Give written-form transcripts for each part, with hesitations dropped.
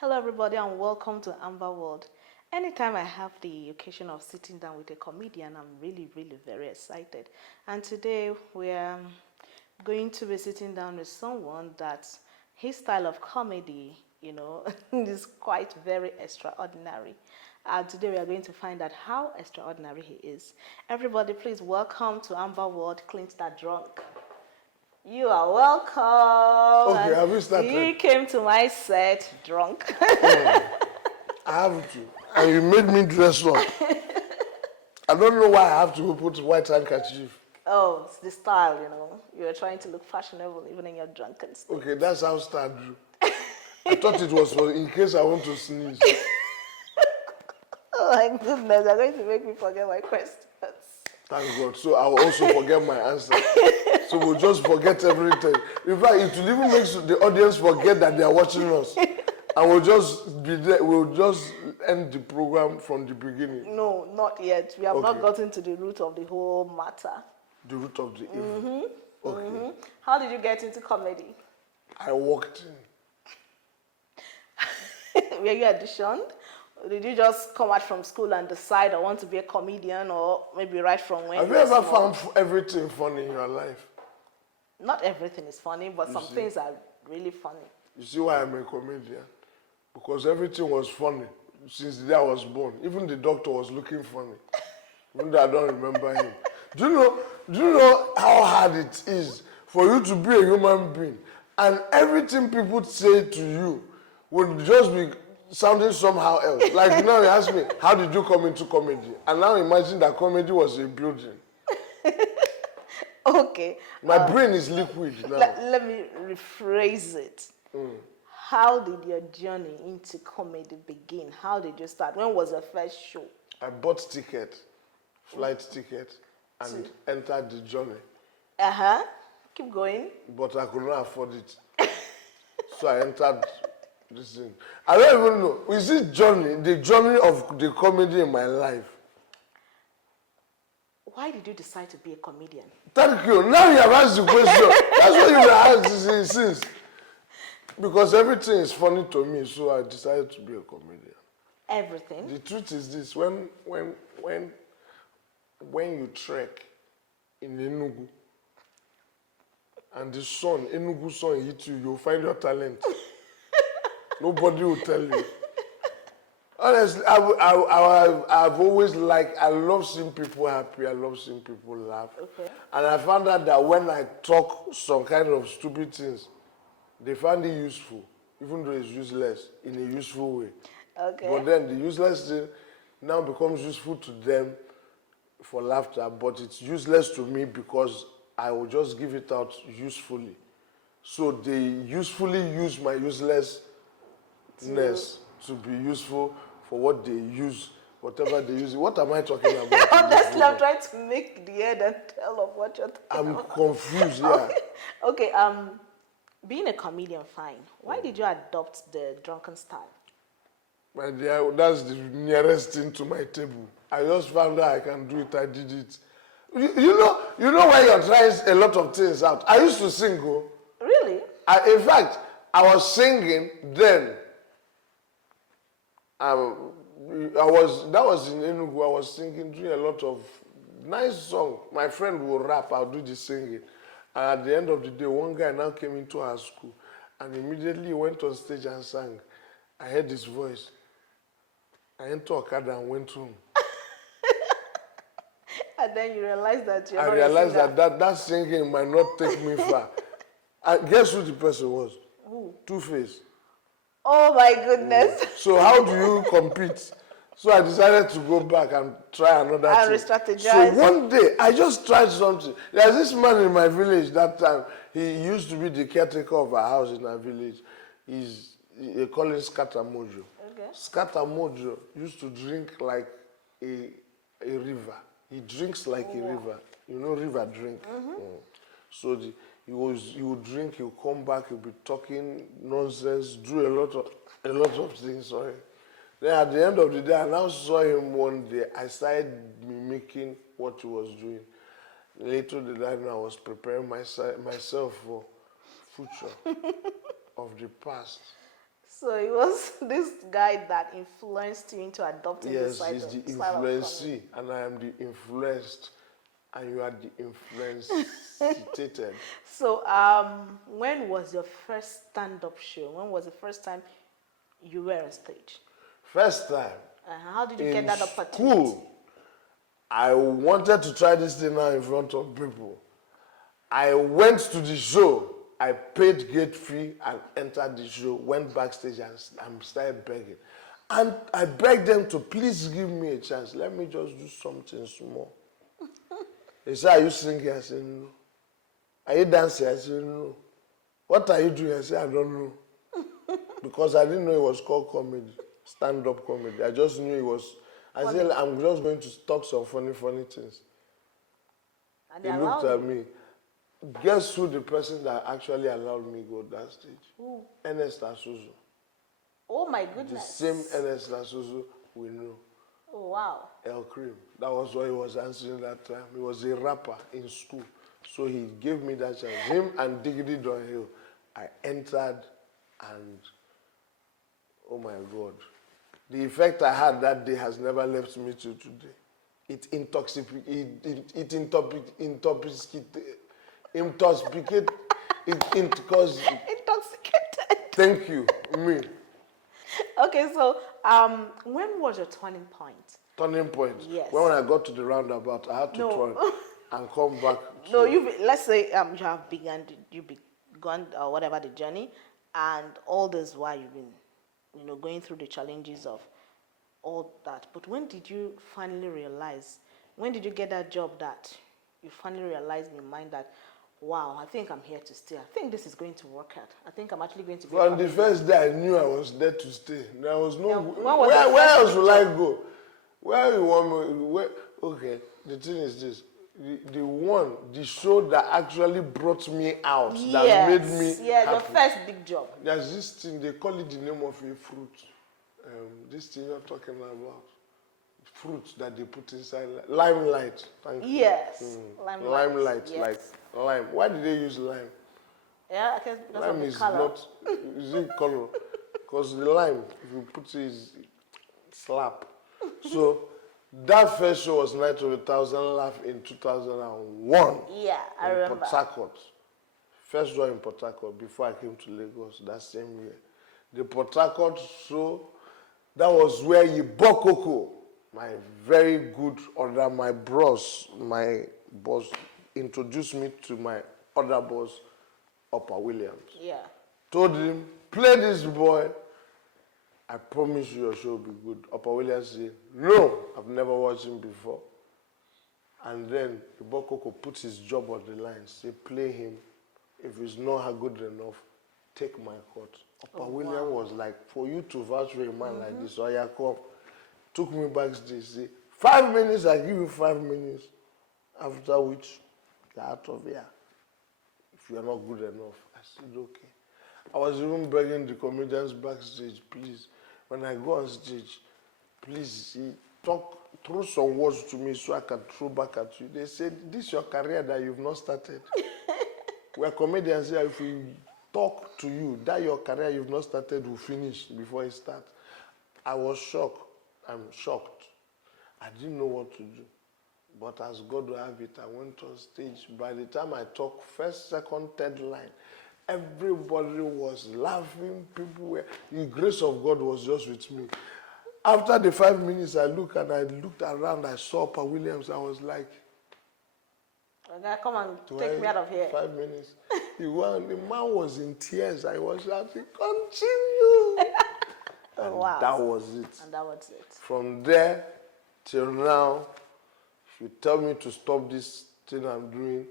Hello, everybody, and welcome to Amber World. Anytime I have the occasion of sitting down with a comedian, I'm really very excited. And today we are going to be sitting down with someone that his style of comedy, is quite very extraordinary. And today we are going to find out how extraordinary he is. Everybody, please welcome to Amber World, Clint that drunk. You are welcome. Okay, have you started? He came to my set drunk. I have to. And you made me dress up. I don't know why I have to put white handkerchief. Oh, it's the style, You are trying to look fashionable even in your drunken state. Okay, that's how style drew. I thought it was for in case I want to sneeze. Oh my goodness, you're going to make me forget my questions. Thank God. So I'll also forget my answer. So we'll just forget everything. In fact, it will even make the audience forget that they are watching us. And we'll just be there. We'll just end the program from the beginning. No, not yet. We have not Okay. gotten to the root of the whole matter. The root of the evil. Okay. How did you get into comedy? I walked in. Were you auditioned? Did you just come out from school and decide I want to be a comedian, or maybe right from when Have you were ever small? found everything funny in your life? Not everything is funny, but some see. things are really funny. You see why I'm a comedian? Because everything was funny since the day I was born. Even the doctor was looking funny. Even though I don't remember him. Do you know how hard it is for you to be a human being and everything people say to you would just be sounding somehow else? Like now you ask me, how did you come into comedy? And now imagine that comedy was a building. Okay. My brain is liquid now. Let me rephrase it. How did your journey into comedy begin? How did you start? When was your first show? I bought ticket, flight ticket, and entered the journey. Keep going. But I could not afford it. So I entered this thing. I don't even know. Is it the journey of the comedy in my life? Why did you decide to be a comedian? Thank you. Now you have asked the question. That's what you were asking since. Because everything is funny to me, so I decided to be a comedian. Everything? The truth is this: when you trek in Enugu and the Enugu sun hits you, you'll find your talent. Nobody will tell you. Honestly, I've always I love seeing people happy. I love seeing people laugh. Okay. And I found out that when I talk some kind of stupid things, they find it useful, even though it's useless, in a useful way. Okay. But then the useless thing now becomes useful to them for laughter, but it's useless to me because I will just give it out usefully. So they usefully use my uselessness to be useful for what they use, whatever they use. What am I talking about? Honestly, I'm trying to make the head and tail of what you're talking about. I'm confused, yeah. Okay, being a comedian, fine. Why did you adopt the drunken style? My dear, that's the nearest thing to my table. I just found out I can do it, I did it. You know when you're trying a lot of things out. I used to sing, Really? in fact, I was singing then. That was in Enugu. I was singing, doing a lot of nice songs. My friend will rap, I'll do the singing. And at the end of the day, one guy now came into our school and immediately went on stage and sang. I heard his voice. I entered Okada and went home. And then you realized that you're I not realized a singer. that singing might not take me far. And guess who the person was? Who? Two-Face. Oh my goodness. So how do you compete? So I decided to go back and try another And thing. re-strategize. So one day, I just tried something. There's this man in my village that time. He used to be the caretaker of a house in our village. They call him Scatamojo. Okay. Scatamojo used to drink like a river. He drinks like a river. You know river drink. So he would drink, he would come back, he'll be talking nonsense, do a lot of things, sorry. Then at the end of the day, I now saw him one day. I started mimicking what he was doing. Later that I was preparing myself for future of the past. So it was this guy that influenced you into adopting this Yes, he's the style of influencee, and I am the influenced, and you are the influencitated. So, when was your first stand-up show? When was the first time you were on stage? First time How did you in get that opportunity? school, I wanted to try this thing now in front of people. I went to the show. I paid gate fee and entered the show, went backstage and started begging. And I begged them to please give me a chance. Let me just do something small. They said, are you singing? I said, no. Are you dancing? I said, no. What are you doing? I said, I don't know. Because I didn't know it was called comedy, stand-up comedy. I just knew it was. I said, I'm just going to talk some funny things. And He looked at me. Guess who the person that actually allowed me go that stage? Who? Ernest Asuzu. Oh my goodness. The same Ernest Asuzu we know. Oh wow. El Cream. That was what he was answering that time. He was a rapper in school. So he gave me that chance. Him and Diggity Dunhill. I entered and, oh my God. The effect I had that day has never left me till today. It because Intoxicated. thank you, me. Okay, so when was your turning point? Turning point. Yes. When I got to the roundabout, I had to turn and come back. No, let's say you have begun or whatever the journey, and all this while you've been, going through the challenges of all that. But when did you finally realize? When did you get that job that you finally realized in your mind that, wow, I think I'm here to stay. I think this is going to work out. I think I'm actually going to be. Well, on the first day, I knew I was there to stay. There was no. Now, where else will I go? Where you want me? Okay, the thing is this. The show that actually brought me out, that made me happy. Your first big job. There's this thing, they call it the name of a fruit. This thing you're talking about. Fruit that they put inside, limelight. Thank you. Yes. Limelight, yes. like lime. Why did they use lime? Yeah, I guess because Lime of the is color. not, is it color? Because the lime, if you put it, is slap. So that first show was Night of 1,000 Laugh in 2001. Yeah, I remember. Port Harcourt. First show in Port Harcourt before I came to Lagos that same year. The Port Harcourt show, that was where Yibokoko, my very good order, my boss, introduced me to my other boss, Upper Williams. Yeah. Told him, play this boy. I promise you your show will be good. Upper Williams said, no, I've never watched him before. And then Ibokoko put his job on the line, say, play him. If he's not good enough, take my court. Upper Williams was like, for you to vouch for a man like this, so I come. Took me backstage, say, 5 minutes, I give you 5 minutes. After which, you're out of here. If you're not good enough. I said, okay. I was even begging the comedians backstage, please, when I go on stage, please throw some words to me so I can throw back at you. They said, this is your career that you've not started. We're comedians here, if we talk to you, that your career you've not started will finish before it starts. I was shocked. I'm shocked. I didn't know what to do. But as God will have it, I went on stage. By the time I talked first, second, third line, everybody was laughing. People were, the grace of God was just with me. After the 5 minutes, I looked around, I saw Upper Williams. I was like, okay, come on, take me out of here. 5 minutes. The man was in tears. I was shouting, continue. And wow. that was it. And that was it. From there till now, if you tell me to stop this thing I'm doing,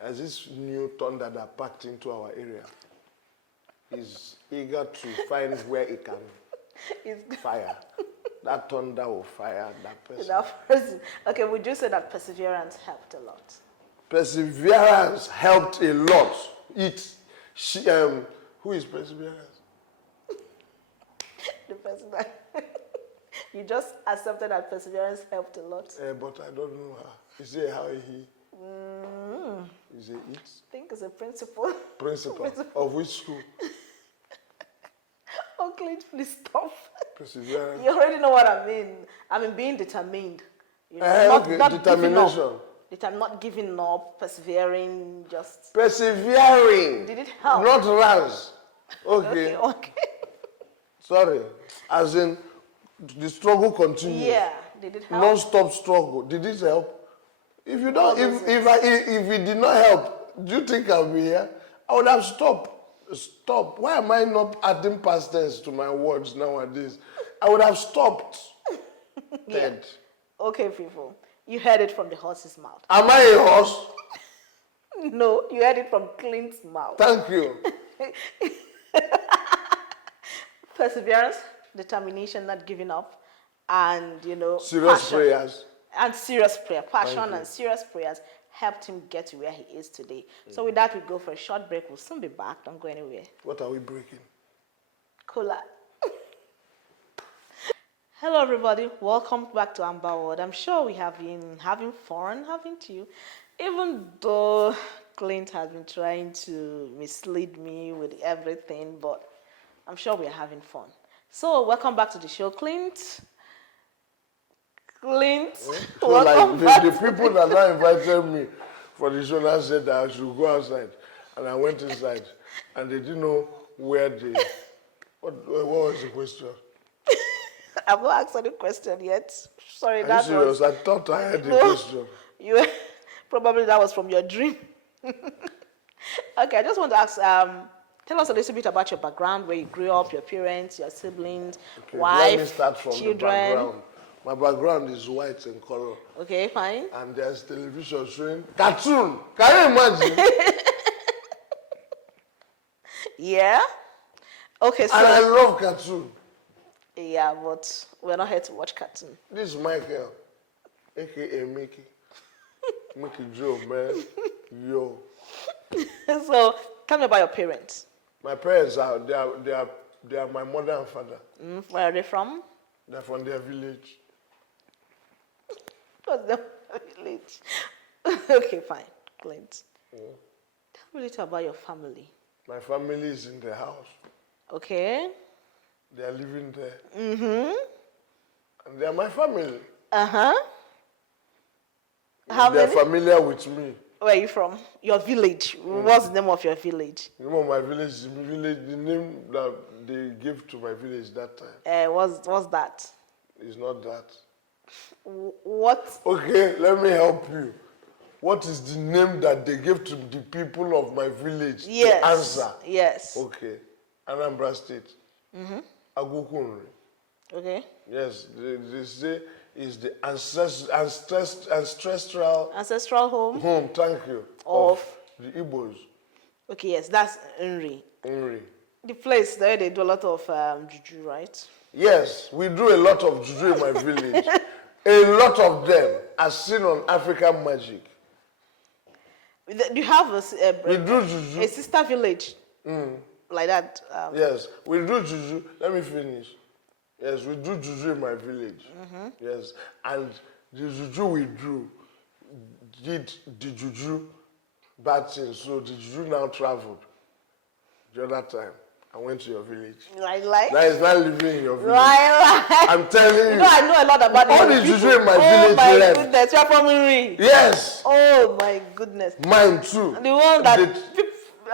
as this new thunder that packed into our area is eager to find where it can fire. That thunder will fire that person. That person. Okay, would you say that perseverance helped a lot? Perseverance helped a lot. Who is perseverance? The person that you just accepted that perseverance helped a lot. But I don't know her. You say how he? Is it it? I think it's a principal. Principal. Of which school? Oh, Clint, please stop. Perseverance. You already know what I mean. I mean, being determined. You know, not determination. Not giving up, persevering, just... Persevering. Did it help? Not runs. Okay. Okay. Sorry. As in, the struggle continues. Yeah. Did it help? Non-stop struggle. Did it help? If you don't, if it did not help, do you think I'll be here? I would have stopped. Stop. Why am I not adding past tense to my words nowadays? I would have stopped. Dead. Okay, people. You heard it from the horse's mouth. Am I a horse? No, you heard it from Clint's mouth. Thank you. Perseverance, determination, not giving up, and Serious passion. prayers. And serious prayer, passion and serious prayers helped him get to where he is today. So with that, we go for a short break. We'll soon be back. Don't go anywhere. What are we breaking? Cola. Hello, everybody. Welcome back to Amber World. I'm sure we have been having fun, haven't you? Even though Clint has been trying to mislead me with everything, but I'm sure we're having fun. So welcome back to the show, Clint. Clint, So like the people that now invited me for the show now said that I should go outside, and I went inside, and they didn't know where they. What was the question? I've not asked any question yet. Sorry, Are you serious? I thought I had the question. You probably that was from your dream. Okay, I just want to ask. Tell us a little bit about your background, where you grew up, your parents, your siblings, wife, let me start from children. The background. My background is white in color. Okay, fine. And there's television showing cartoon. Can you imagine? Yeah. Okay, so. And I love cartoon. Yeah, but we're not here to watch cartoon. This is Michael, aka Mickey. Mickey Joe, man. Yo. So, tell me about your parents. My parents they are my mother and father. Where are they from? They're from their village. What's the village? Okay, fine. Clint. Tell me a little about your family. My family is in the house. Okay. They are living there. Mm-hmm. And they are my family. Uh-huh. They are familiar with me. Where are you from? Your village. What's the name of your village? The name of my village, the name that they gave to my village that time. What's that? It's not that. What? Okay, let me help you. What is the name that they gave to the people of my village? Yes. To answer. Yes. Okay. Anambra State. Mm-hmm. Agukunri. Okay. Yes, they say is the ancestral home. Thank you. Of the Igbos. Okay, yes, that's Nri. Nri. The place there they do a lot of juju, right? Yes, we do a lot of juju in my village. A lot of them are seen on African Magic. Do you have we do juju. A sister village? Like that? Yes, we do juju. Let me finish. Yes, we do juju in my village. Mm-hmm. Yes, and the juju we do did the juju bad things. So the juju now traveled. The other time, I went to your village. Like? That is not living in your village. Like. I'm telling you. I know a lot about all the juju in my village left. Oh my left. goodness, you're from Nri. Yes. Oh my goodness. Mine too. The one that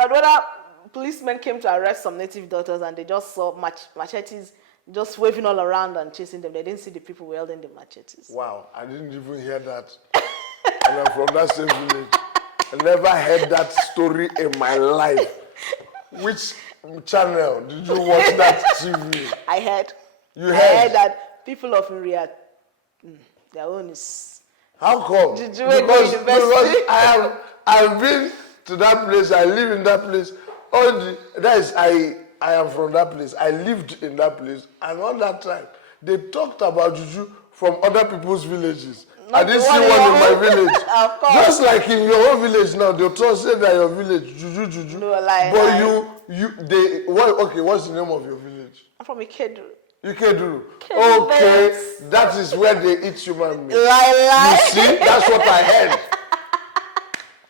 another policemen came to arrest some native daughters and they just saw machetes just waving all around and chasing them. They didn't see the people wielding the machetes. Wow, I didn't even hear that. And I'm from that same village. I never heard that story in my life. Which channel did you watch that TV? I heard. You heard? I heard that people of Nri, their own is... How come? Did you because I've been to that place. I live in that place. I am from that place. I lived in that place. And all that time, they talked about juju from other people's villages. I didn't see one in my village. Of course. Just like in your own village now, they'll say that your village, juju. No, lie, okay, what's the name of your village? I'm from Ikeduru. Ikeduru. Okay, that is where they eat human meat. Lie. You see, that's what I heard.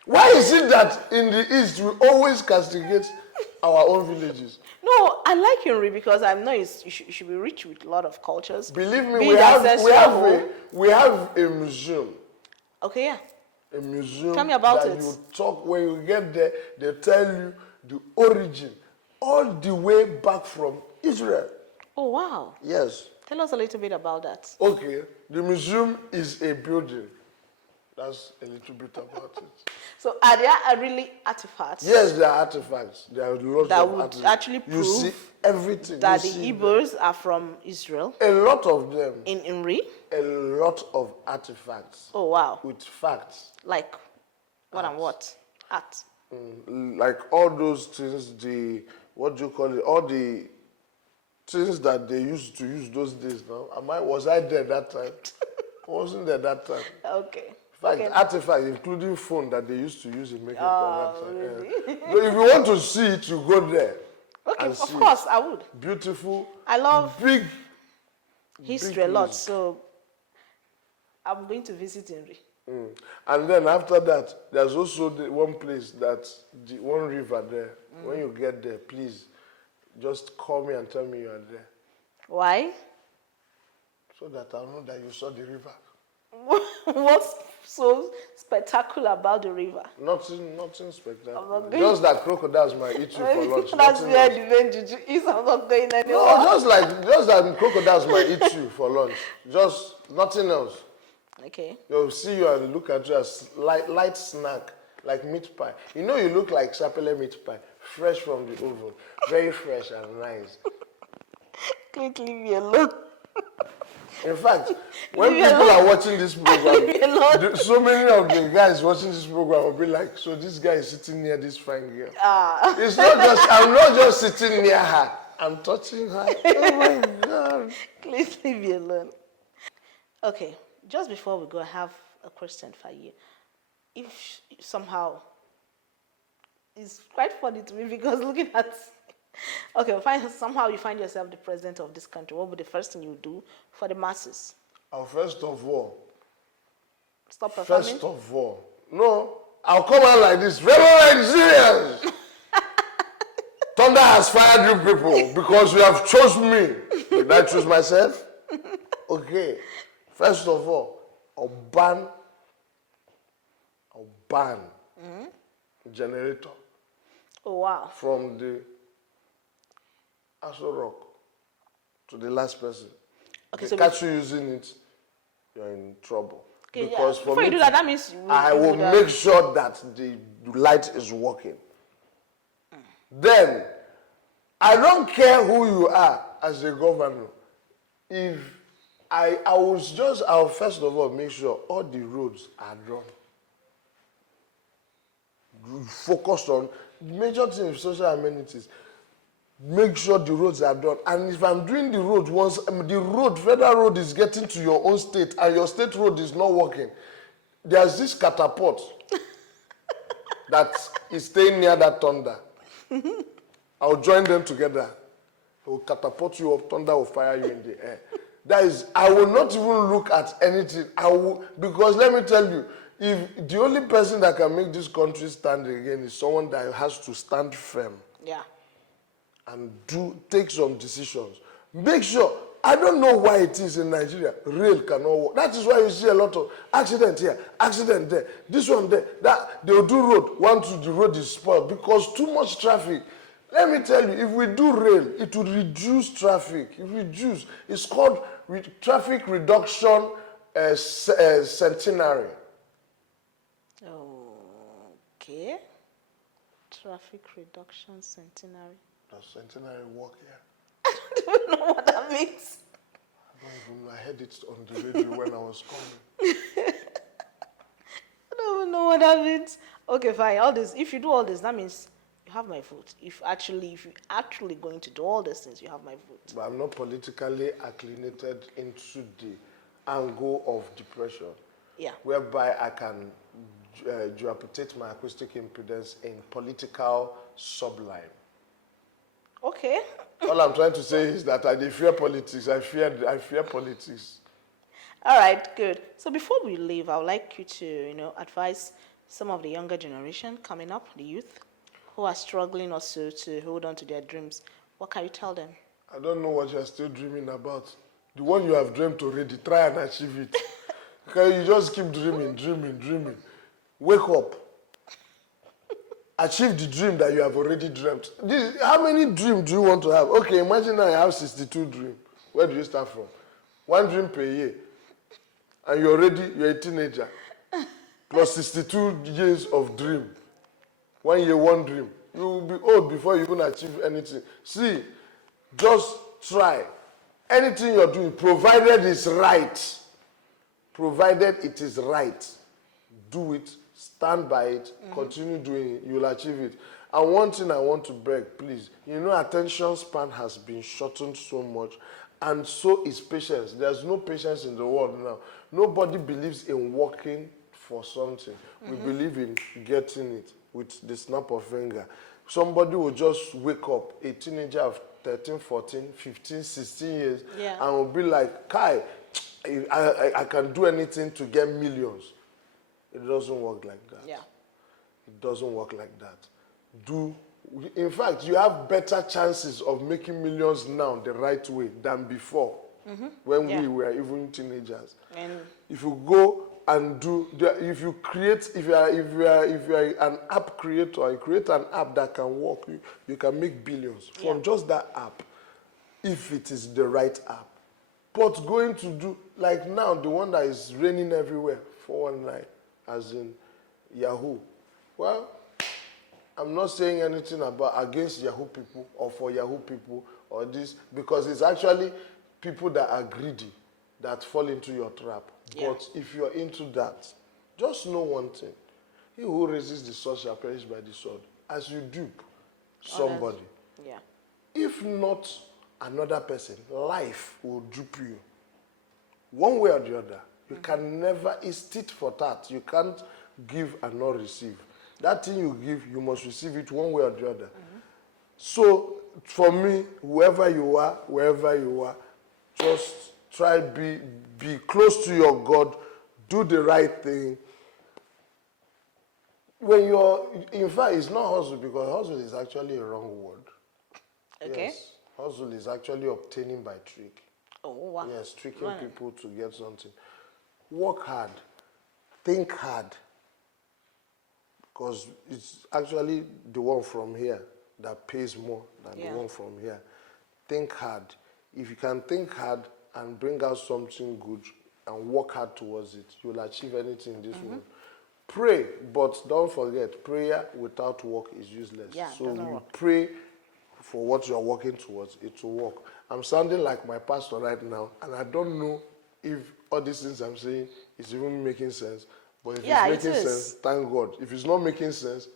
Why is it that in the East we always castigate our own villages? No, I like Henry because I know you should be rich with a lot of cultures. Believe me, Be we it have ancestral. we have a museum. Okay, yeah. A museum Tell me about that it. you talk when you get there, they tell you the origin, all the way back from Israel. Oh, wow. Yes. Tell us a little bit about that. Okay, the museum is a building. That's a little bit about it. So are there really artifacts? Yes, there are artifacts. There are lots that of would artifacts. actually You see prove everything. that You the see Igbos are from Israel a lot of them. in Imri? A lot of artifacts. Oh, wow. With facts. Like what and what? Art. Like all those things, what do you call it? All the things that they used to use those days now. Was I there that time? I wasn't there that time. Okay. In fact, Okay. artifacts, including phone that they used to use in making that time. Really? So if you want to see it, you go there. Okay, and of see course, it. I would. Beautiful. I love big history a lot, music. so I'm going to visit Imri. And then after that, there's also one place one river there. When you get there, please just call me and tell me you are there, Why? so that I'll know that you saw the river. What's so spectacular about the river? Nothing spectacular. not going- Just that crocodiles might eat you for lunch. That's nothing where else. the main juju is. I'm not going anywhere. No, just that crocodiles might eat you for lunch. Just nothing else. Okay. They'll see you and look at you as light snack, like meat pie. You know you look like sapele meat pie, fresh from the oven, very fresh and nice. Clint, leave me alone. In fact, when Leave me people alone. are watching this Leave me program, alone. so many of the guys watching this program will be like, so this guy is sitting near this fine girl. It's not just, I'm not just sitting near her, I'm touching her. Oh my God. Please leave me alone. Okay, just before we go, I have a question for you. If somehow, it's quite funny to me because looking at, okay, somehow you find yourself the president of this country, what would be the first thing you do for the masses? First of all, Stop performing? First of all, no, I'll come out like this. Fellow Nigerians, thunder has fired you people because you have chosen me. Did I choose myself? Okay. First of all, I'll ban generator Oh, wow. from the Aso Rock to the last person. Okay, They so catch you using it, you're in trouble. Okay, Because yeah. for Before me you do that, that means I you will would, make sure that the light is working. Then, I don't care who you are as a governor. If I'll first of all make sure all the roads are done. Focus on major things, social amenities. Make sure the roads are done. And if I'm doing the road once, federal road is getting to your own state and your state road is not working, there's this catapult that is staying near that thunder. I'll join them together. It will catapult you up, thunder will fire you in the air. That is, I will not even look at anything. Because let me tell you, if the only person that can make this country stand again is someone that has to stand firm. Yeah. And take some decisions. Make sure, I don't know why it is in Nigeria, rail cannot work. That is why you see a lot of accident here, accident there, this one there, that they'll do road, the road is spoiled because too much traffic. Let me tell you, if we do rail, it will reduce traffic. It's called traffic reduction centenary. Okay. Traffic reduction centenary. Does centenary work here? I don't know what that means. I don't even know. I heard it on the radio when I was coming. I don't even know what that means. Okay, fine. All this. If you do all this, that means you have my vote. If you're actually going to do all these things, you have my vote. But I'm not politically acclimated into the angle of depression. Yeah. Whereby I can duplitate my acoustic impedance in political sublime. Okay. All I'm trying to say is that I fear politics. I fear politics. All right, good. So before we leave, I would like you to, advise some of the younger generation coming up, the youth, who are struggling also to hold on to their dreams? What can you tell them? I don't know what you're still dreaming about. The one you have dreamt already, try and achieve it. Okay, you just keep dreaming. Wake up. Achieve the dream that you have already dreamt. How many dreams do you want to have? Okay, imagine now you have 62 dreams. Where do you start from? One dream per year. And you're a teenager. Plus 62 years of dream. 1 year, one dream. You will be old before you can achieve anything. See, just try. Anything you're doing, provided it's right. Provided it is right. Do it, stand by it, continue doing it, you'll achieve it. And one thing I want to beg, please, attention span has been shortened so much, and so is patience. There's no patience in the world now. Nobody believes in working for something. We believe in getting it with the snap of finger. Somebody will just wake up, a teenager of 13, 14, 15, 16 years, and will be like, Kai, I can do anything to get millions. It doesn't work like that. Yeah. It doesn't work like that. In fact, you have better chances of making millions now the right way than before, when we were even teenagers. And if you go and if you are an app creator, you create an app that can work, you can make billions from just that app, if it is the right app. But going to do, like now, the one that is raining everywhere, 419, as in Yahoo. Well, I'm not saying anything against Yahoo people or for Yahoo people or this, because it's actually people that are greedy that fall into your trap. Yeah. But if you're into that, just know one thing. He who resists the sword shall perish by the sword. As you dupe somebody, if not another person, life will dupe you. One way or the other. You can never, it's tit for tat. You can't give and not receive. That thing you give, you must receive it one way or the other. So, for me, whoever you are, wherever you are, just try be close to your God, do the right thing. In fact, it's not hustle, because hustle is actually a wrong word. Okay. Yes, hustle is actually obtaining by trick. Oh, wow. Yes, tricking people to get something. Work hard, think hard, because it's actually the one from here that pays more than the one from here. Think hard. If you can think hard and bring out something good and work hard towards it, you'll achieve anything in this world. Pray, but don't forget, prayer without work is useless. Yeah, so you pray for what you're working towards, it will work. I'm sounding like my pastor right now, and I don't know if all these things I'm saying is even making sense. But if it's making sense, thank God. If it's not making sense,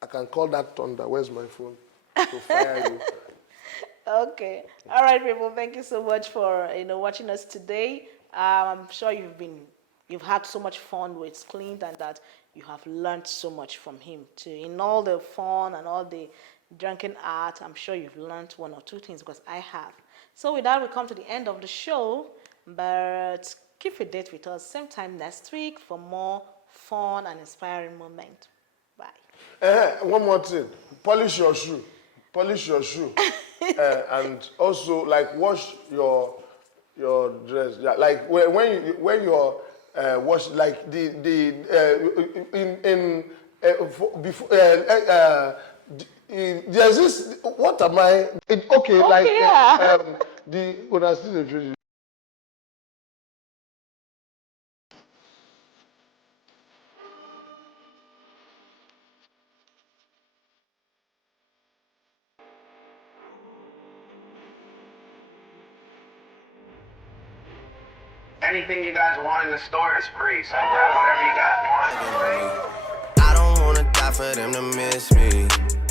I can call that thunder. Where's my phone? To fire you. Okay. All right, people. Thank you so much for watching us today. I'm sure you've had so much fun with Clint, and that you have learned so much from him too. In all the fun and all the drunken art, I'm sure you've learned one or two things, because I have. So with that, we come to the end of the show. But keep a date with us same time next week for more fun and inspiring moment. Bye. One more thing. Polish your shoe. And also, like, wash your dress. Yeah, like when you're wash, like before there's this. What am I? Okay, like when I see the anything you guys want in the store is free, so grab whatever you got. I don't wanna die for them to miss me.